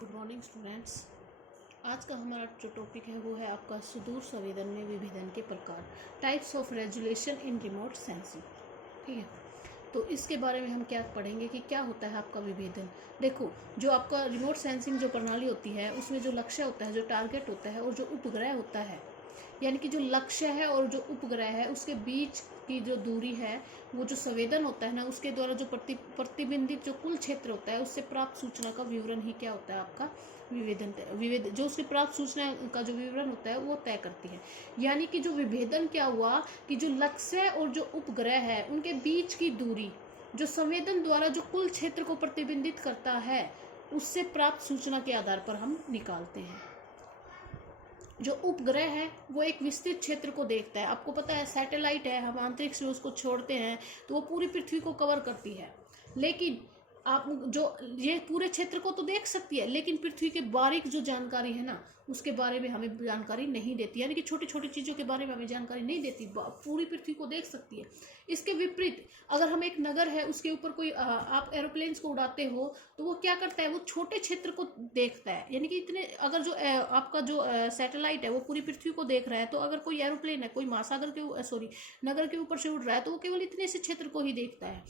Good morning students. आज का हमारा जो टॉपिक है वो है आपका सुदूर संवेदन में विभेदन के प्रकार, types of resolution in remote sensing. ठीक है, तो इसके बारे में हम क्या पढ़ेंगे कि क्या होता है आपका विभेदन। देखो, जो आपका रिमोट सेंसिंग जो प्रणाली होती है उसमें जो लक्ष्य होता है, जो टारगेट होता है और जो उपग्रह होता है, यानी कि जो लक्ष्य है और जो उपग्रह है उसके बीच की जो दूरी है, वो जो संवेदन होता है ना, उसके द्वारा जो प्रतिबिंबित जो कुल क्षेत्र होता है उससे प्राप्त सूचना का विवरण ही क्या होता है आपका विभेदन जो उसके प्राप्त सूचना का जो विवरण होता है वो तय करती है। यानी कि जो विभेदन क्या हुआ कि जो लक्ष्य और जो उपग्रह है उनके बीच की दूरी जो संवेदन द्वारा जो कुल क्षेत्र को प्रतिबिंबित करता है उससे प्राप्त सूचना के आधार पर हम निकालते हैं। जो उपग्रह है वो एक विस्तृत क्षेत्र को देखता है। आपको पता है सैटेलाइट है, हम अंतरिक्ष में उसको छोड़ते हैं तो वो पूरी पृथ्वी को कवर करती है, लेकिन आप जो ये पूरे क्षेत्र को तो देख सकती है लेकिन पृथ्वी के बारीक जो जानकारी है ना उसके बारे में हमें जानकारी नहीं देती, यानी कि छोटी छोटी चीज़ों के बारे में हमें जानकारी नहीं देती। पूरी पृथ्वी को देख सकती है। इसके विपरीत अगर हम एक नगर है उसके ऊपर कोई आप एरोप्लेन्स को उड़ाते हो तो वो क्या करता है, वो छोटे क्षेत्र को देखता है। यानी कि इतने अगर जो आपका जो सैटेलाइट है वो पूरी पृथ्वी को देख रहा है, तो अगर कोई एरोप्लेन है कोई महासागर के नगर के ऊपर से उड़ रहा है तो वो केवल इतने से क्षेत्र को ही देखता है,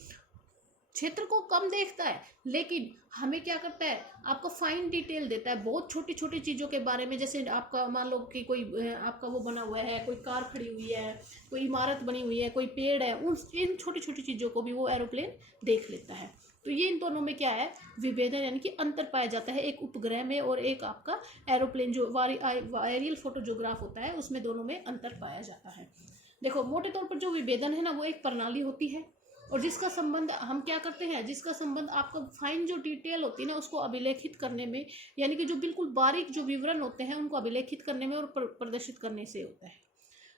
क्षेत्र को कम देखता है। लेकिन हमें क्या करता है, आपको फाइन डिटेल देता है बहुत छोटी छोटी चीज़ों के बारे में। जैसे आपका मान लो कि कोई आपका वो बना हुआ है, कोई कार खड़ी हुई है, कोई इमारत बनी हुई है, कोई पेड़ है, इन छोटी छोटी चीज़ों को भी वो एरोप्लेन देख लेता है। तो ये इन दोनों में क्या है, विभेदन यानी कि अंतर पाया जाता है एक उपग्रह में और एक आपका एरोप्लेन जो एरियल फोटोजोग्राफ होता है उसमें, दोनों में अंतर पाया जाता है। देखो, मोटे तौर पर जो विभेदन है ना वो एक प्रणाली होती है और जिसका संबंध हम क्या करते हैं, जिसका संबंध आपका फाइन जो डिटेल होती है ना उसको अभिलेखित करने में, यानी कि जो बिल्कुल बारीक जो विवरण होते हैं उनको अभिलेखित करने में और प्रदर्शित करने से होता है।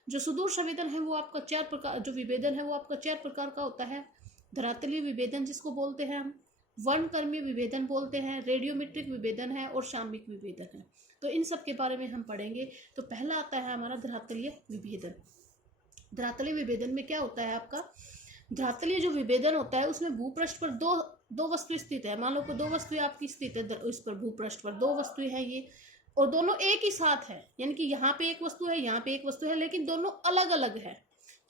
जो सुदूर संवेदन है वो आपका 4 प्रकार, जो विभेदन है वो आपका 4 प्रकार का होता है। धरातलीय विभेदन जिसको बोलते हैं हम, वर्णक्रमीय विभेदन बोलते हैं, रेडियोमेट्रिक विभेदन है और सामयिक विभेदन है। तो इन सब के बारे में हम पढ़ेंगे। तो पहला आता है हमारा धरातलीय विभेदन। धरातलीय विभेदन में क्या होता है आपका, धरातलीय जो विभेदन होता है उसमें भूपृष्ठ पर दो वस्तुएं स्थित है। मान लो कि 2 वस्तुएं आपकी स्थित है इस पर, भूपृष्ठ पर 2 वस्तुएं हैं ये, और दोनों एक ही साथ है। यानी कि यहाँ पे एक वस्तु है, यहाँ पे एक वस्तु है, लेकिन दोनों अलग अलग है।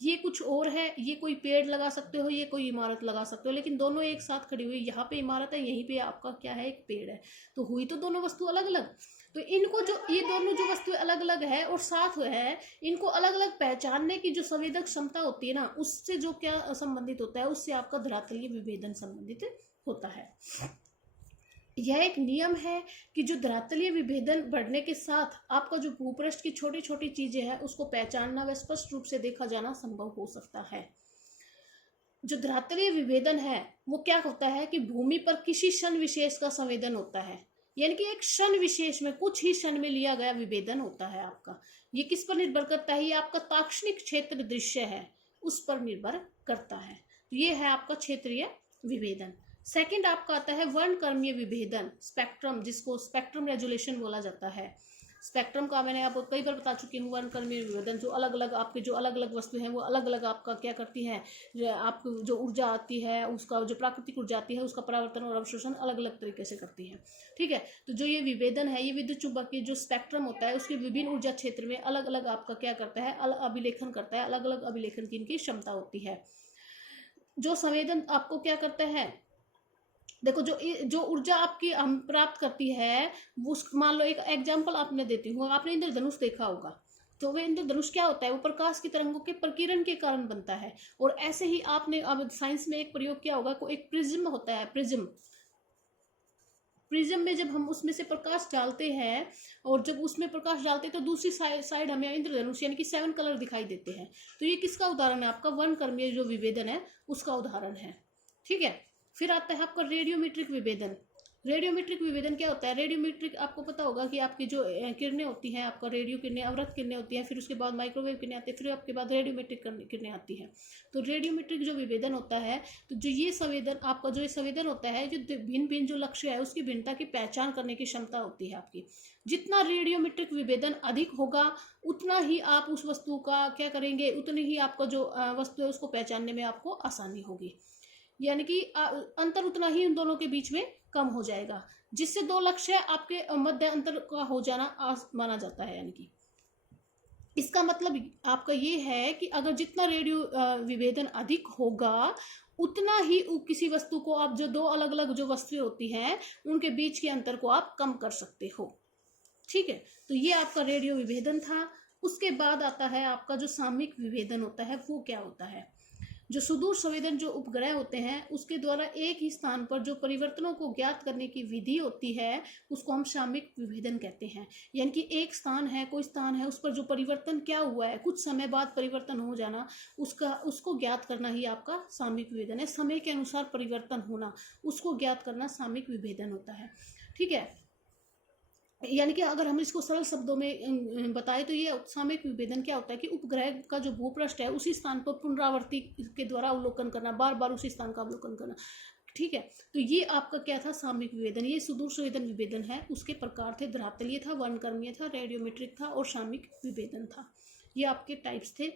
ये कुछ और है, ये कोई पेड़ लगा सकते हो, ये कोई इमारत लगा सकते हो, लेकिन दोनों एक साथ खड़ी हुई। यहाँ पे इमारत है, यहीं पे आपका क्या है, एक पेड़ है, तो हुई तो दोनों वस्तु अलग अलग। तो इनको जो ये दोनों जो वस्तुएं अलग अलग है और साथ है, इनको अलग अलग पहचानने की जो संवेदक क्षमता होती है ना, उससे जो क्या संबंधित होता है, उससे आपका धरातलीय विभेदन संबंधित होता है। यह एक नियम है कि जो धरातलीय विभेदन बढ़ने के साथ आपका जो भूपृष्ठ की छोटी छोटी चीजें हैं उसको पहचानना व स्पष्ट रूप से देखा जाना संभव हो सकता है। जो धरातलीय विभेदन है वो क्या होता है कि भूमि पर किसी क्षण विशेष का संवेदन होता है, यानी कि एक क्षण विशेष में कुछ ही क्षण में लिया गया विभेदन होता है आपका। ये किस पर निर्भर करता है, ये आपका ताक्षणिक क्षेत्र दृश्य है उस पर निर्भर करता है। तो ये है आपका क्षेत्रीय विभेदन। सेकंड आपका आता है वर्णक्रमीय विभेदन, स्पेक्ट्रम, जिसको स्पेक्ट्रम रेजुलेशन बोला जाता है। स्पेक्ट्रम का मैंने आपको कई बार बता चुकी हूँ। वर्णक्रमीय विभेदन जो अलग अलग आपके जो अलग अलग वस्तु हैं वो अलग अलग आपका क्या करती हैं, आपको जो ऊर्जा आती है उसका जो प्राकृतिक ऊर्जा आती है उसका परावर्तन और अवशोषण अलग अलग तरीके से करती है। ठीक है, तो जो ये विभेदन है, ये विद्युत चुंबकीय जो स्पेक्ट्रम होता है उसके विभिन्न ऊर्जा क्षेत्र में अलग अलग आपका क्या करता है, अभिलेखन करता है। अलग अलग अभिलेखन की इनकी क्षमता होती है। जो संवेदन आपको क्या करता है, देखो, जो ऊर्जा आपकी हम प्राप्त करती है वो, मान लो एक एग्जांपल आपने देती हूँ, आपने इंद्रधनुष देखा होगा, तो वह इंद्रधनुष क्या होता है, वो प्रकाश की तरंगों के प्रकीर्णन के कारण बनता है। और ऐसे ही आपने अब साइंस में एक प्रयोग किया होगा, कोई एक प्रिज्म होता है, प्रिज्म में जब हम उसमें से प्रकाश डालते हैं और जब उसमें प्रकाश डालते हैं तो दूसरी साइड हमें इंद्रधनुष यानी कि 7 कलर दिखाई देते हैं। तो ये किसका उदाहरण है, आपका वर्णक्रमीय जो विभेदन है उसका उदाहरण है। ठीक है, फिर आता है आपका रेडियोमेट्रिक विभेदन। रेडियोमेट्रिक विभेदन क्या होता है, रेडियोमेट्रिक आपको पता होगा कि आपकी जो किरणें होती हैं, आपका रेडियो किरणें, अवरक्त किरणें होती हैं, फिर उसके बाद माइक्रोवेव किरणें आती है, फिर आपके बाद रेडियोमेट्रिक किरणें आती हैं। तो रेडियोमेट्रिक जो विभेदन होता है, तो जो ये संवेदन आपका जो ये संवेदन होता है, जो भिन्न भिन्न जो लक्ष्य है उसकी भिन्नता की पहचान करने की क्षमता होती है आपकी। जितना रेडियोमेट्रिक विभेदन अधिक होगा उतना ही आप उस वस्तु का क्या करेंगे, उतनी ही आपका जो वस्तु है उसको पहचानने में आपको आसानी होगी। यानी कि अंतर उतना ही उन दोनों के बीच में कम हो जाएगा, जिससे दो लक्ष्य आपके मध्य अंतर का हो जाना माना जाता है। यानी कि इसका मतलब आपका ये है कि अगर जितना रेडियो विभेदन अधिक होगा उतना ही किसी वस्तु को आप, जो दो अलग अलग जो वस्तुएं होती हैं उनके बीच के अंतर को आप कम कर सकते हो। ठीक है, तो ये आपका रेडियो विभेदन था। उसके बाद आता है आपका जो सामयिक विभेदन होता है। वो क्या होता है? जो सुदूर संवेदन जो उपग्रह होते हैं उसके द्वारा एक ही स्थान पर जो परिवर्तनों को ज्ञात करने की विधि होती है उसको हम सामयिक विभेदन कहते हैं। यानी कि एक स्थान है, कोई स्थान है, उस पर जो परिवर्तन क्या हुआ है, कुछ समय बाद परिवर्तन हो जाना, उसको ज्ञात करना ही आपका सामयिक विभेदन है। समय के अनुसार परिवर्तन होना, उसको ज्ञात करना सामयिक विभेदन होता है। ठीक है, यानी कि अगर हम इसको सरल शब्दों में बताएं तो ये सामयिक विभेदन क्या होता है कि उपग्रह का जो भूपृष्ठ है उसी स्थान पर पुनरावृत्ति के द्वारा अवलोकन करना, बार बार उसी स्थान का अवलोकन करना। ठीक है, तो ये आपका क्या था? सामयिक विभेदन। ये सुदूर संवेदन विभेदन है। उसके प्रकार थे, धरातलीय था, वर्णक्रमीय था, रेडियोमेट्रिक था और सामयिक विभेदन था। ये आपके टाइप्स थे।